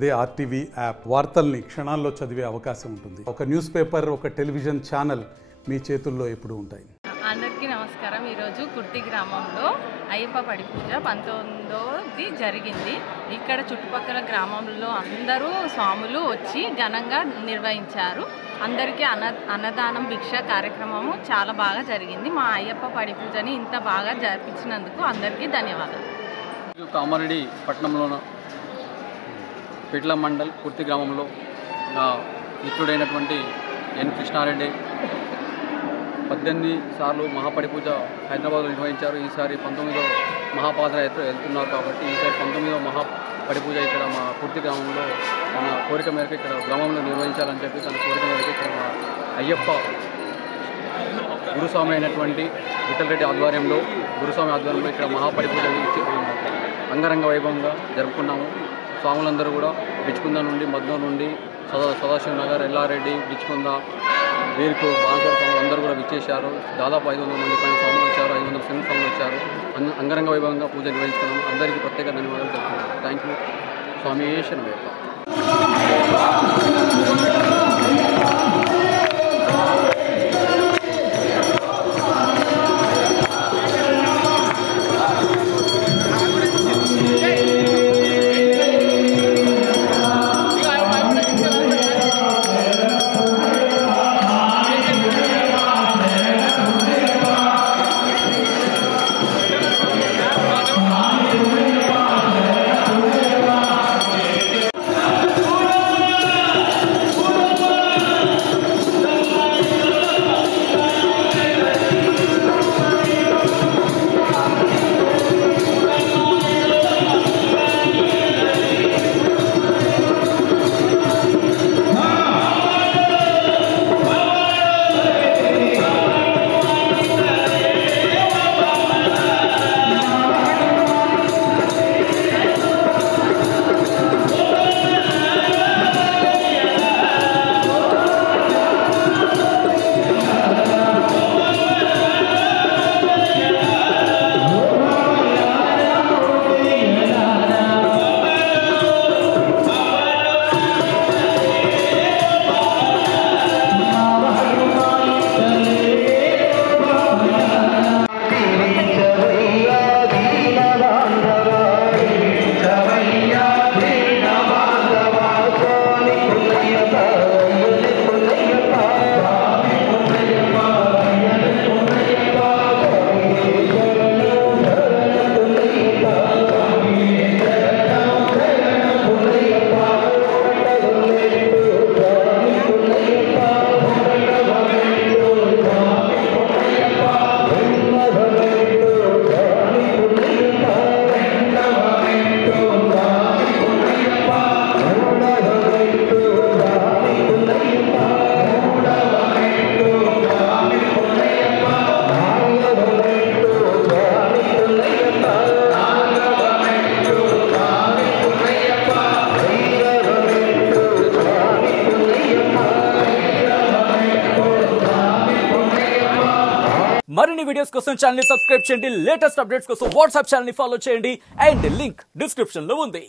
అదే RTV app వార్తల్ని క్షణాల్లో చదివే అవకాశం ఉంటుంది. ఒక న్యూస్ పేపర్, ఒక టెలివిజన్ ఛానల్ మీ చేతుల్లో ఎప్పుడూ ఉంటాయి. అందరికీ నమస్కారం. ఈరోజు కుర్తి గ్రామంలో అయ్యప్ప పడి పూజ 19వ జరిగింది. ఇక్కడ చుట్టుపక్కల గ్రామంలో అందరూ స్వాములు వచ్చి ఘనంగా నిర్వహించారు. అందరికీ అన్నదానం భిక్ష కార్యక్రమము చాలా బాగా జరిగింది. మా అయ్యప్ప పడి పూజని ఇంత బాగా జరిపించినందుకు అందరికీ ధన్యవాదాలు. కామారెడ్డి పట్టణంలోన పిట్ల మండల్ కుర్తి గ్రామంలో నా మిత్రుడైనటువంటి ఎన్ కృష్ణారెడ్డి 18 సార్లు మహాపడి పూజ హైదరాబాద్లో నిర్వహించారు. ఈసారి 19వ మహాపాదయాత్ర వెళ్తున్నారు కాబట్టి ఈసారి 19వ మహాపడి పూజ ఇక్కడ మా కుర్తి గ్రామంలో తన కోరిక మేరకు ఇక్కడ గ్రామంలో నిర్వహించాలని చెప్పి తన కోరిక మేరకు ఇక్కడ మా అయ్యప్ప గురుస్వామి అయినటువంటి విఠల్ రెడ్డి ఆధ్వర్యంలో ఇక్కడ మహాపడి పూజ అంగరంగ వైభవంగా జరుపుకున్నాము. స్వాములందరూ కూడా బిచ్చుకుంద నుండి మద్నూరు నుండి సదాశివ నగర్, ఎల్లారెడ్డి, బిచ్చుకుంద, వీరుకు బాన్సర్ స్వాములు అందరూ కూడా విచ్చేశారు. దాదాపు 500 మంది పైన స్వాములు వచ్చారు, 500 సెంట్ స్వాములు వచ్చారు. అంగరంగ వైభవంగా పూజ నిర్వహించుకున్నాము. అందరికీ ప్రత్యేక ధన్యవాదాలు చెప్తున్నాను. Thank you. స్వామి శరణమయ్యప్ప. మరిన్ని వీడియోస్ కోసం ఛానల్ ని సబ్స్క్రైబ్ చేయండి. లేటెస్ట్ అప్డేట్స్ కోసం వాట్సాప్ ఛానల్ ని ఫాలో చేయండి. అండ్ లింక్ డిస్క్రిప్షన్ లో ఉంది.